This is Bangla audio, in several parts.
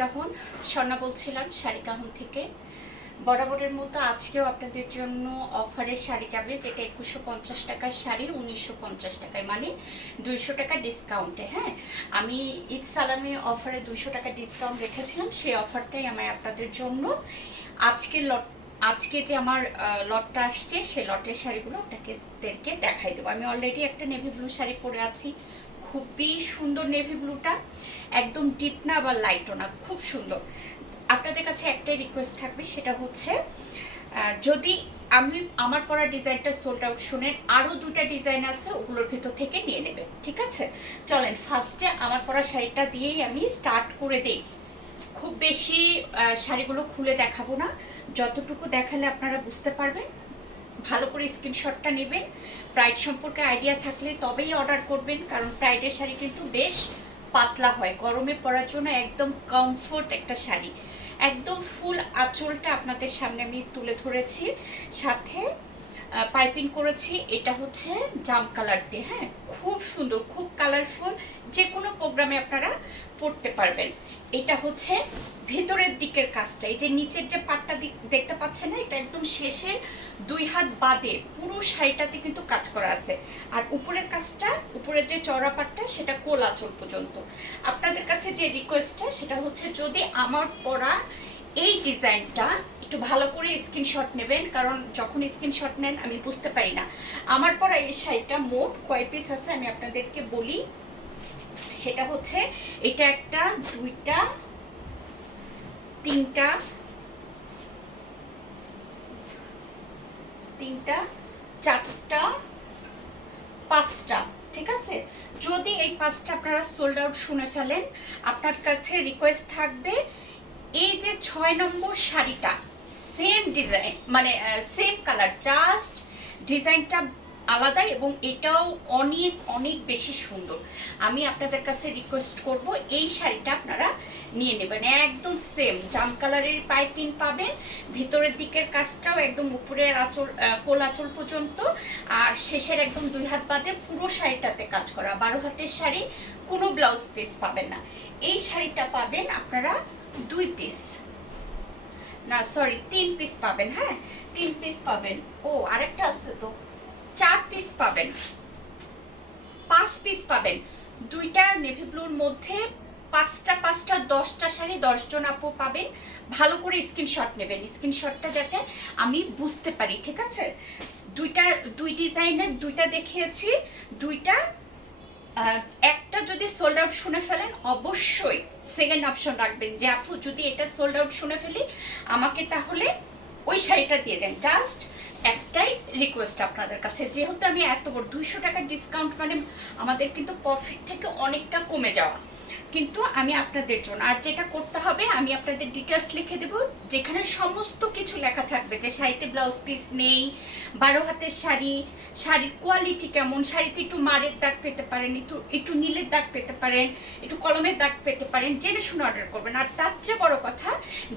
কাহুন স্বর্ণা বলছিলাম শাড়ি কাহুন থেকে। বরাবরের মতো আজকেও আপনাদের জন্য অফারের শাড়ি যাবে, যেটা 2150 টাকার শাড়ি 1950 টাকায়, মানে 200 টাকা ডিসকাউন্টে। হ্যাঁ, আমি ঈদ সালামে অফারে 200 টাকা ডিসকাউন্ট রেখেছিলাম, সেই অফারটাই আমি আপনাদের জন্য আজকে যে আমার লটটা আসছে সেই লটের শাড়িগুলো আপনাদেরকে দেখাই দেবো। আমি অলরেডি একটা নেভি ব্লু শাড়ি পরে আছি, খুবই সুন্দর নেভি ব্লুটা, একদম ডিপ না আবার লাইটও না, খুব সুন্দর। আপনাদের কাছে একটাই রিকোয়েস্ট থাকবে, সেটা হচ্ছে যদি আমার পরা ডিজাইনটা সোল্ড আউট শুনেন, আরও দুটা ডিজাইন আছে, ওগুলোর ভিতর থেকে নিয়ে নেবেন, ঠিক আছে? চলেন ফার্স্টে আমার পরা শাড়িটা দিয়েই আমি স্টার্ট করে দিই। খুব বেশি শাড়িগুলো খুলে দেখাবো না, যতটুকু দেখালে আপনারা বুঝতে পারবেন। ভালো করে স্ক্রিনশটটা নেবেন, প্রাইড সম্পর্কে আইডিয়া থাকলে তবেই অর্ডার করবেন, কারণ প্রাইডের শাড়ি কিন্তু বেশ পাতলা হয়, গরমে পরার জন্য একদম কমফোর্ট একটা শাড়ি। একদম ফুল আঁচলটা আপনাদের সামনে আমি তুলে ধরেছি, সাথে পাইপিং করেছি। এটা হচ্ছে জাম কালার দিয়ে, হ্যাঁ, খুব সুন্দর, খুব কালারফুল, যে কোনো প্রোগ্রামে আপনারা পরতে পারবেন। এটা হচ্ছে ভেতরের দিকের কাজটা, এই যে নিচের যে পাটটা দেখতে পাচ্ছেন না, এটা একদম শেষের 2 হাত বাদে পুরো শাড়িটাতে কিন্তু কাজ করা আছে। আর উপরের কাজটা, উপরের যে চওড়া পাটটা, সেটা কোল আঁচল পর্যন্ত। আপনাদের কাছে যে রিকোয়েস্টটা সেটা হচ্ছে, যদি আমার পরা এই ডিজাইনটা একটু ভালো করে স্ক্রিনশট নেবেন, কারণ যখন স্ক্রিনশট নেন আমি বুঝতে পারি না আমার পরা এই শাড়িটা মোট কয় পিস আছে। আমি আপনাদেরকে বলি, সেটা হচ্ছে এটা একটা, দুইটা, তিনটা, চারটা, পাঁচটা, ঠিক আছে? যদি এই পাঁচটা আপনারা সোল্ড আউট শুনে ফেলেন, আপনার কাছে রিকোয়েস্ট থাকবে, এই যে 6 নম্বর শাড়িটা সেম ডিজাইন, মানে সেম কালার, জাস্ট ডিজাইনটা আলাদা, এবং এটাও অনেক অনেক বেশি সুন্দর। আমি আপনাদের কাছে রিকোয়েস্ট করব, এই শাড়িটা আপনারা নিয়ে নেবেন। একদম সেম জাম কালারের পাইপিং পাবেন, ভিতরের দিকের কাজটাও একদম উপরের আঁচল, কোল আঁচল পর্যন্ত, আর শেষের একদম 2 হাত বাদে পুরো শাড়িটাতে কাজ করা। 12 হাতের শাড়ি, কোনো ব্লাউজ পিস পাবেন না। এই শাড়িটা পাবেন আপনারা 2 পিস, না সরি 3 পিস পাবেন। হ্যাঁ, 3 পিস পাবেন। ও আরেকটা আছে তো, 4 পিস পাবেন, 5 পিস পাবেন। দুইটা নেভি ব্লুর মধ্যে পাঁচটা পাঁচটা 10টা শাড়ি 10 জন আপু পাবেন। ভালো করে স্ক্রিনশট নেবেন, স্ক্রিনশটটা যাতে আমি বুঝতে পারি, ঠিক আছে? দুই ডিজাইনের দুইটা দেখিয়েছি, দুইটা একটা যদি সোল্ড আউট শুনে ফেলেন, অবশ্যই সেকেন্ড অপশন রাখবেন, যে আপু যদি এটা সোল্ড আউট শুনে ফেলি, আমাকে তাহলে ওই শাড়িটা দিয়ে দেন। জাস্ট একটাই রিকোয়েস্ট আপনাদের কাছে, যেহেতু আমি এত বড় 200 টাকার ডিসকাউন্ট, মানে আমাদের কিন্তু প্রফিট থেকে অনেকটা কমে যাওয়া, কিন্তু আমি আপনাদের জন্য, আর যেটা করতে হবে, আমি আপনাদের ডিটেলস লিখে দেব, যেখানে সমস্ত কিছু লেখা থাকবে, যে শাড়িতে ব্লাউজ পিস নেই, 12 হাতের শাড়ি, শাড়ির কোয়ালিটি কেমন, শাড়িতে একটু মারের দাগ পেতে পারেন, একটু নীলের দাগ পেতে পারেন, একটু কলমের দাগ পেতে পারেন, জেনে শুনে অর্ডার করবেন। আর তার চেয়ে বড় কথা,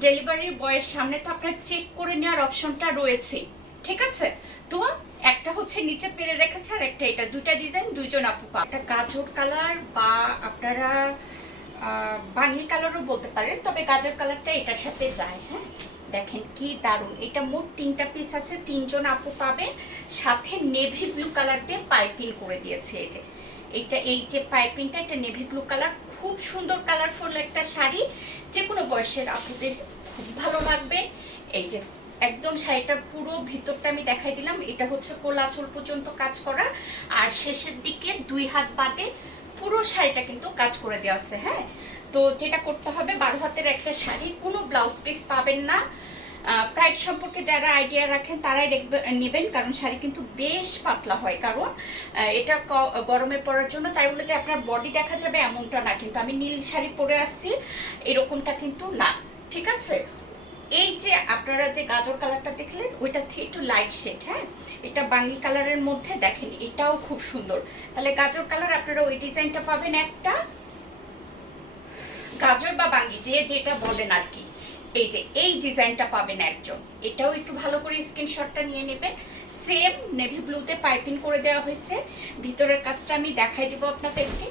ডেলিভারি বয়ের সামনে তো আপনার চেক করে নেওয়ার অপশনটা রয়েছে, ঠিক আছে? তো একটা হচ্ছে নিচে পেরে রেখেছে, আর একটা এটা, দুইটা ডিজাইন, 2 জন আপু পাবে। একটা গাজর কালার, বা আপনারা বাঙি কালারও বলতে পারেন, তবে গাজর কালারটা এটার সাথে যায়। হ্যাঁ, দেখেন কি দারুণ, এটা মোট 3টা পিস আছে, 3 জন আপু পাবেন। সাথে নেভি ব্লু কালার দিয়ে পাইপিং করে দিয়েছে। এই যে পাইপিংটা, এটা নেভি ব্লু কালার, খুব সুন্দর কালারফুল একটা শাড়ি, যে কোনো বয়সের আপুদের খুব ভালো লাগবে। এই যে একদম শাড়িটার পুরো ভিতরটা আমি দেখাই দিলাম, এটা হচ্ছে কোল আঁচল পর্যন্ত কাজ করা, আর শেষের দিকে 2 হাত বাদে পুরো শাড়িটা কিন্তু কাজ করে দেওয়া আছে। হ্যাঁ, তো যেটা করতে হবে, 12 হাতের একটা শাড়ি, কোনো ব্লাউজ পিস পাবেন না। প্রাইস সম্পর্কে যারা আইডিয়া রাখেন তারাই নেবেন, কারণ শাড়ি কিন্তু বেশ পাতলা হয়, কারণ এটা গরমে পরার জন্য। তাই বলে যে আপনার বডি দেখা যাবে এমনটা না, কিন্তু আমি নীল শাড়ি পরে আসছি, এরকমটা কিন্তু না, ঠিক আছে? এই যে আপনারা যে গাজর কালারটা দেখলেন, ওইটা থেকে একটু লাইট শেড। হ্যাঁ, এটা বাঙ্গি কালারের মধ্যে, দেখেন এটাও খুব সুন্দর। তাহলে গাজর কালার আপনারা ওই ডিজাইনটা পাবেন একটা, গাজর বা বাঙ্গি যে যেটা বলেন আর কি। এই যে এই ডিজাইনটা পাবেন একজন, এটাও একটু ভালো করে স্ক্রিনশটটা নিয়ে নেবেন। সেম নেভি ব্লুতে পাইপিং করে দেওয়া হয়েছে, ভিতরের কাজটা আমি দেখাই দেবো আপনাদেরকে।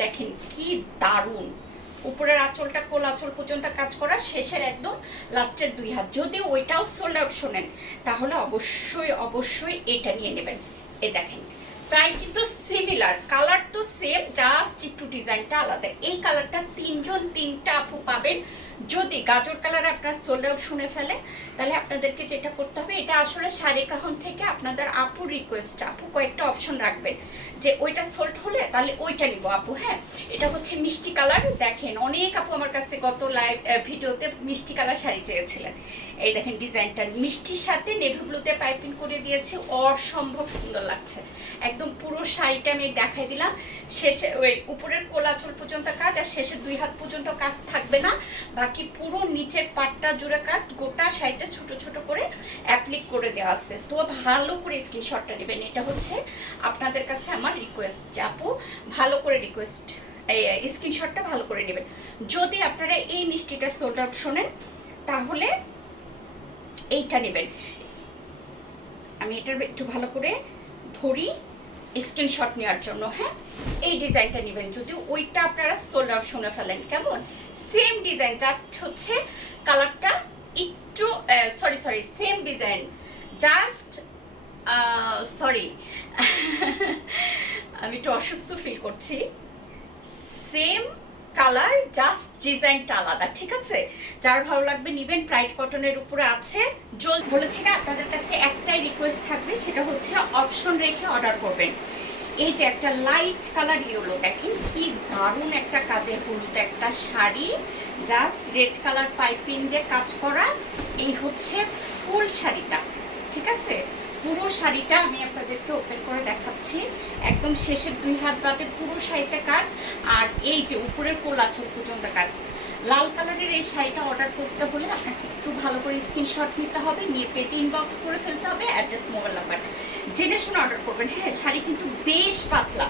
দেখেন কি দারুণ, উপরের আঁচলটা কোল আঁচল পর্যন্ত কাজ করা, শেষের একদম লাস্টের 2 হাত। যদি ওইটাও সোল্ড আউট শোনেন তাহলে অবশ্যই অবশ্যই এটা নিয়ে নেবেন। এই দেখেন প্রায় কিন্তু সিমিলার, কালার তো সেম, জাস্ট একটু ডিজাইনটা আলাদা। এই কালারটা 3টা আপু পাবেন। যদি গাজর কালার আপনার সোল্ড আউট শুনে ফেলে তাহলে আপনাদেরকে যেটা করতে হবে, এটা আসলে শাড়ি কাহন থেকে আপনাদের আপুর রিকোয়েস্ট, আপু কয়েকটা অপশন রাখবেন যে ওইটা সোল্ড হলে তাহলে ওইটা নিব আপু। হ্যাঁ, এটা হচ্ছে মিষ্টি কালার। দেখেন অনেক আপু আমার কাছে গত লাইভ ভিডিওতে মিষ্টি কালার শাড়ি চেয়েছিলেন। এই দেখেন ডিজাইনটা মিষ্টির সাথে নেভি ব্লুতে পাইপিং করে দিয়েছি, অসম্ভব সুন্দর লাগছে। একদম পুরো শাড়িটা আমি দেখাই দিলাম। শেষে ওই উপরের কোলাচল পর্যন্ত কাজ, আর শেষে 2 হাত পর্যন্ত কাজ থাকবে না, বাকি পুরো নিচের পাটটা জুড়ে কাজ, গোটা শাড়িতে ছোট ছোট করে অ্যাপ্লিক করে দেওয়া আছে। তো ভালো করে স্ক্রিনশটটা নেবেন। এটা হচ্ছে আপনাদের কাছে আমার রিকোয়েস্ট যে আপু ভালো করে স্ক্রিনশটটা ভালো করে নেবেন। যদি আপনারা এই মিষ্টিটা সোল্ড আউট শোনেন তাহলে এইটা নেবেন। আমি এটার একটু ভালো করে ধরি স্ক্রিনশট নেওয়ার জন্য। হ্যাঁ, এই ডিজাইনটা নেবেন যদি ওইটা আপনারা সোল্ড আউট শুনে ফেলেন। কেমন সেম ডিজাইন, জাস্ট হচ্ছে কালারটা একটু sorry same design, just sorry আমি একটু অসুস্থ ফিল করছি। সেম কালার, জাস্ট ডিজাইনটা আলাদা, ঠিক আছে? যার ভালো লাগবে নিবেন। প্রাইড কটনের উপরে আছে। বলেছি না আপনাদের কাছে একটাই রিকোয়েস্ট থাকবে, সেটা হচ্ছে অপশন রেখে অর্ডার করবেন। এই যে একটা লাইট কালার ইয়েলো, দেখেন কি দারুণ একটা কাজের হলুদ একটা sari, just red colour piping দিয়ে কাজ করা। এই হচ্ছে ফুল শাড়িটা, ঠিক আছে? পুরো শাড়িটা আমি আপনাদেরকে ওপেন করে দেখাচ্ছি। একদম শেষের 2 হাত বাদে পুরো শাড়িতে কাজ, আর এই যে উপরের কোলাচল পর্যন্ত কাজ। লাল কালারের এই শাড়িটা অর্ডার করতে হলে আপনাকে একটু ভালো করে স্ক্রিনশট নিতে হবে, নিয়ে পেজে ইনবক্স করে ফেলতে হবে, অ্যাড্রেস মোবাইল নাম্বার জেনে শুনে অর্ডার করবেন। হ্যাঁ, শাড়ি কিন্তু বেশ পাতলা,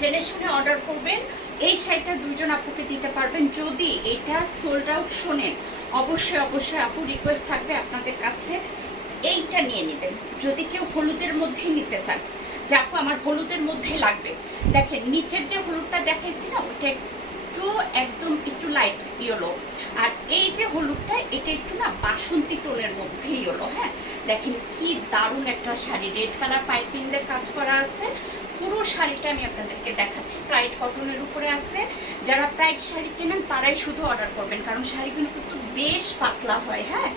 জেনে শুনে অর্ডার করবেন। এই শাড়িটা 2 জন আপুকে দিতে পারবেন। যদি এটা সোল্ড আউট শোনেন অবশ্যই অবশ্যই আপু রিকোয়েস্ট থাকবে আপনাদের কাছে এইটা নিয়ে নেবেন। যদি কেউ হলুদের মধ্যেই নিতে চান যে আপু আমার হলুদের মধ্যেই লাগবে, দেখেন নিচের যে হলুদটা দেখাইছি না ওটা একটু একদম একটু লাইট ইয়েলো, আর এই যে হলুদটা এটা একটু না বাসন্তী টোনের মধ্যে ইয়েলো। হ্যাঁ, দেখেন কি দারুণ একটা শাড়ি, রেড কালার পাইপিং দিয়ে কাজ করা আছে। পুরো শাড়িটা আমি আপনাদেরকে দেখাচ্ছি, প্রাইড কটনের উপরে আছে। যারা প্রাইড শাড়ি চেনেন তারাই শুধু অর্ডার করবেন, কারণ শাড়িগুলো কিন্তু বেশ পাতলা হয়। হ্যাঁ,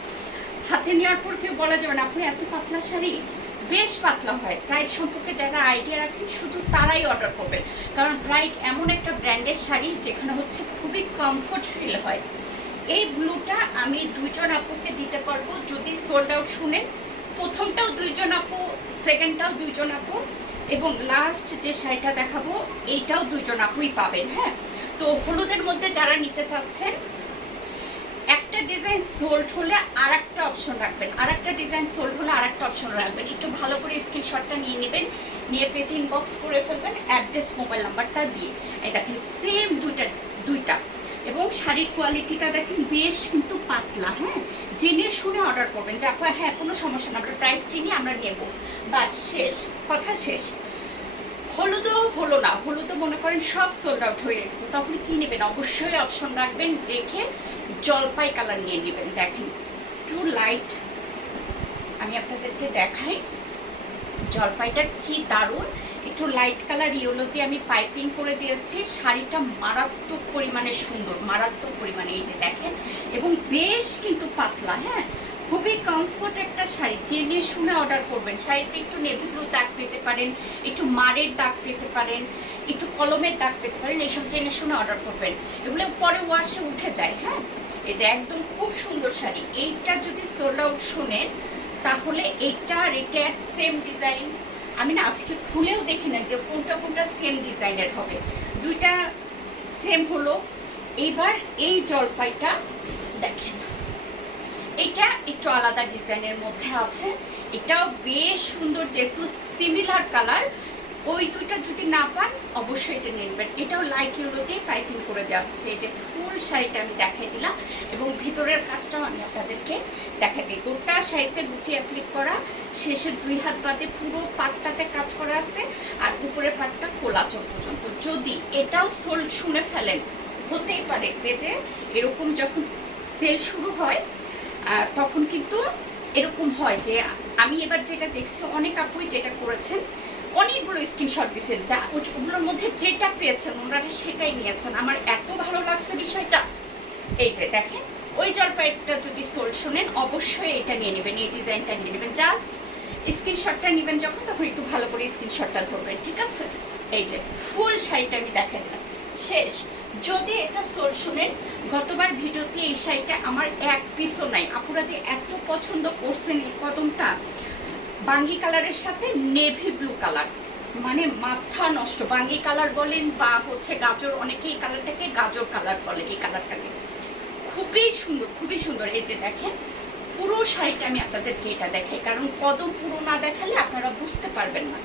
হাতে নেওয়ার পর কেউ বলা যাবে না আপনি এত পাতলা শাড়ি, বেশ পাতলা হয়। প্রাইড সম্পর্কে যারা আইডিয়া রাখেন শুধু তারাই অর্ডার করবেন, কারণ প্রাইড এমন একটা ব্র্যান্ডের শাড়ি যেখানে হচ্ছে খুবই কমফোর্ট ফিল হয়। এই ব্লুটা আমি 2 জন আপুকে দিতে পারবো যদি সোল্ড আউট শুনেন। প্রথমটাও 2 জন আপু, সেকেন্ডটাও 2 জন আপু, এবং লাস্ট যে শাড়িটা দেখাবো এইটাও 2 জন আপুই পাবেন। হ্যাঁ, তো হলুদের মধ্যে যারা নিতে চাচ্ছেন একটা ডিজাইন সোল্ড হলে আর একটা অপশন রাখবেন, আর একটা ডিজাইন সোল্ড হলে আর একটা অপশন রাখবেন। একটু ভালো করে স্ক্রিনশটটা নিয়ে নেবেন, নিয়ে পেজে ইনবক্স করে ফেলবেন অ্যাড্রেস মোবাইল নাম্বারটা দিয়ে। এই দেখেন সেম দুইটা এবং শাড়ির কোয়ালিটিটা দেখেন বেশ কিন্তু পাতলা। হ্যাঁ, জেনে শুনে অর্ডার করবেন যে আপনার হ্যাঁ কোনো সমস্যা না, আমরা প্রাইস চিনি আমরা নেব, বাস শেষ, কথা শেষ। হলুদও হলো না, হলুদও মনে করেন সব সোল্ড আউট হয়ে গেছে, তখন কি নেবেন? অবশ্যই অপশন রাখবেন, রেখে জলপাই কালার নিয়ে নেবেন। দেখেন টু লাইট, আমি আপনাদেরকে দেখাই জলপাইটা কি দারুণ, একটু লাইট কালার ইয়েলো দিয়ে আমি পাইপিং করে দিয়েছি। শাড়িটা মারাত্মক পরিমাণে সুন্দর, মারাত্মক পরিমাণে, এই যে দেখেন, এবং বেশ কিন্তু পাতলা। হ্যাঁ, খুবই কমফোর্ট একটা শাড়ি, জেনে শুনে অর্ডার করবেন। শাড়িতে একটু নেভি ব্লু দাগ পেতে পারেন, একটু মারের দাগ পেতে পারেন, একটু কলমের দাগ পেতে পারেন, এইসব জেনে শুনে অর্ডার করবেন, এগুলো পরে ওয়াশে উঠে যায়। হ্যাঁ, এই যে একদম খুব সুন্দর শাড়ি। এইটা যদি সোল্ড আউট শোনেন তাহলে এইটা আর এটা সেম ডিজাইন, আমি না আজকে খুলেও দেখি না যে কোনটা কোনটা সেম ডিজাইনের হবে, দুইটা সেম হলো। এইবার এই জলপাইটা দেখেন, এটা একটু আলাদা ডিজাইনের মধ্যে আছে, এটাও বেশ সুন্দর, যেহেতু সিমিলার কালার। ওই দুইটা যদি না পান অবশ্যই এটা নেবেন। এটাও লাইট ইয়েলো দিয়ে পাইপিং করে দেওয়া হচ্ছে। এই যে ফুল শাড়িটা আমি দেখাই দিলাম, এবং ভিতরের কাজটাও আমি আপনাদেরকে দেখাই দিই। গোটা শাড়িতে গুটি অ্যাপ্লিক করা, শেষের 2 হাত বাদে পুরো পাটটাতে কাজ করা আছে, আর উপরের পাটটা কোলাচল পর্যন্ত। যদি এটাও সোল্ড শুনে ফেলেন হতেই পারে পেজে এরকম যখন সেল শুরু হয় তখন কিন্তু এরকম হয় যে আমি এবার যেটা দেখছি অনেক আপুই যেটা করেছেন অনেকগুলো স্ক্রিনশট দিয়েছেন, যা ওগুলোর মধ্যে যেটা পেয়েছেন ওনারা সেটাই নিয়েছেন। আমার এত ভালো লাগছে বিষয়টা। এই যে দেখেন ওই জলপাইটা যদি সোল শোনেন অবশ্যই এটা নিয়ে নেবেন, এই ডিজাইনটা নিয়ে নেবেন। জাস্ট স্ক্রিনশটটা নেবেন যখন তখন একটু ভালো করে স্ক্রিনশটটা ধরবেন, ঠিক আছে? এই যে ফুল শাড়িটা আমি দেখালাম শেষ। যদি এটা সোল শোনেন গতবার ভিডিওতে এই শাড়িটা আমার এক পিসও নাই, আপুরা যে এত পছন্দ করছেন এই কদমটা বাঙ্গি কালারের সাথে নেভি ব্লু কালার, মানে মাথা নষ্ট। বাঙ্গি কালার বলেন বা হচ্ছে গাজর, অনেকে এই কালারটাকে গাজর কালার বলে, এই কালারটাকে খুবই সুন্দর, খুবই সুন্দর। এই যে দেখেন পুরো শাড়িটা আমি আপনাদেরকে এটা দেখাই, কারণ কদম পুরো না দেখালে আপনারা বুঝতে পারবেন না।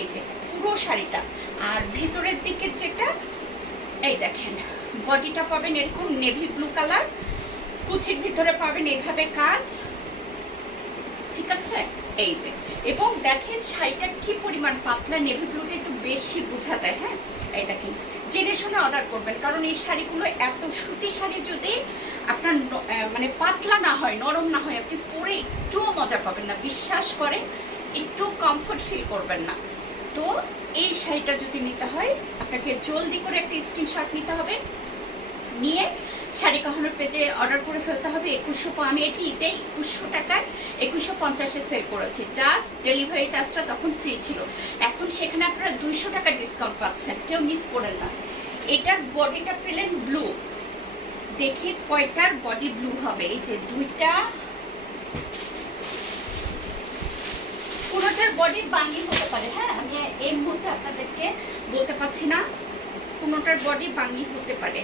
এই যে পুরো শাড়িটা, আর ভিতরের দিকের যেটা এই দেখেন বডিটা পাবেন এরকম নেভি ব্লু কালার, কুচির ভিতরে পাবেন এইভাবে কাজ, ঠিক আছে? এই যে, এবং দেখেন শাড়িটা কি পরিমাণ পাতলা, নেভি ব্লুটা একটু বেশি বোঝা যায়। হ্যাঁ, এই দেখেন জেনে শুনে অর্ডার করবেন, কারণ এই শাড়িগুলো এত সুতি শাড়ি যদি আপনার মানে পাতলা না হয়, নরম না হয়, আপনি পরে একটুও মজা পাবেন না, বিশ্বাস করেন একটু কমফোর্ট ফিল করবেন না। তো এই শাড়িটা যদি নিতে হয় আপনাকে জলদি করে একটা স্ক্রিনশট নিতে হবে, নিয়ে শাড়ি কাহানোর পেজে অর্ডার করে ফেলতে হবে। 2100, আমি এটি ঈদে 2100 টাকায় 2150-এ সেল করেছি, জাস্ট ডেলিভারি চার্জটা তখন ফ্রি ছিল। এখন সেখানে আপনারা 200 টাকা ডিসকাউন্ট পাচ্ছেন, কেউ মিস করেন না। এটার বডিটা পেলেন ব্লু, দেখি কয়টার বডি ব্লু হবে। এই যে দুইটা, পুরোটার বডি বাঙ্গি হতে পারে। হ্যাঁ, আমি এই মুহূর্তে আপনাদেরকে বলতে পারছি না, কোনোটার বডি বাঙ্গি হতে পারে।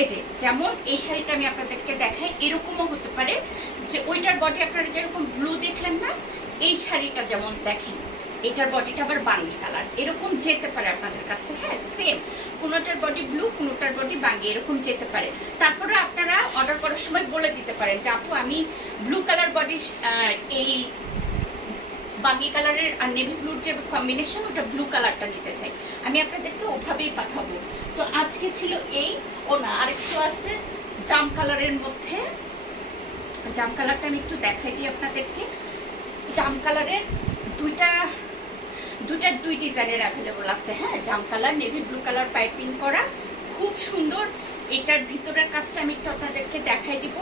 এই যে যেমন এই শাড়িটা আমি আপনাদেরকে দেখাই, এরকমও হতে পারে যে ওইটার বডি আপনারা যেরকম ব্লু দেখলেন না, এই শাড়িটা যেমন দেখেন এটার বডিটা আবার বাঙ্গি কালার, এরকম যেতে পারে আপনাদের কাছে। হ্যাঁ, সেম, কোনোটার বডি ব্লু কোনোটার বডি বাঙ্গি, এরকম যেতে পারে। তারপরে আপনারা অর্ডার করার সময় বলে দিতে পারেন যে আপু আমি ব্লু কালার বডি, এই বাঙ্গি কালারের আর নেভি ব্লুর যে কম্বিনেশন ওটা ব্লু কালারটা নিতে চাই, আমি আপনাদেরকে ওভাবেই পাঠাবো। তো আজকে ছিল এই। ও না, আরেকটু আছে জাম কালারের মধ্যে, জাম কালারটা আমি একটু দেখাই দিই আপনাদেরকে। জাম কালারের দুইটার দুই ডিজাইনের অ্যাভেলেবল আছে। হ্যাঁ, জাম colour navy blue colour piping করা, খুব সুন্দর। এটার ভিতরের কাজটা আমি একটু আপনাদেরকে দেখাই দিব।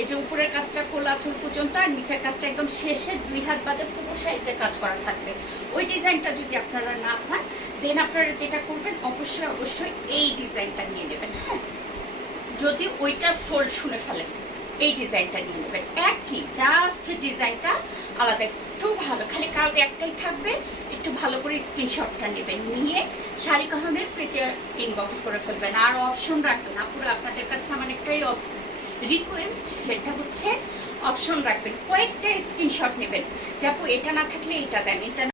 এই যে উপরের কাজটা কোলা চুল পর্যন্ত, আর নিচের কাজটা একদম শেষে 2 হাত বাদে পুরো শাড়িতে কাজ করা থাকবে। ওই ডিজাইনটা যদি আপনারা না পান, দেন আপনারা যেটা করবেন অবশ্যই অবশ্যই এই ডিজাইনটা নিয়ে নেবেন। হ্যাঁ, যদি ওইটা সোল শুনে ফেলেন এই ডিজাইনটা নিয়ে নেবেন, একই, জাস্ট ডিজাইনটা আলাদা, একটু ভালো, খালি কাজ একটাই থাকবে, একটু ভালো করে স্ক্রিনশটটা নেবেন, নিয়ে শাড়ি কাহানের পেজে ইনবক্স করে ফেলবেন। আর অপশন রাখবেন, আপুরা আপনাদের কাছে আমার একটাই রিকোয়েস্ট, সেটা হচ্ছে অপশন রাখবেন, কয়েকটা স্ক্রিনশট নেবেন যে আপু এটা না থাকলে এটা দেন, এটা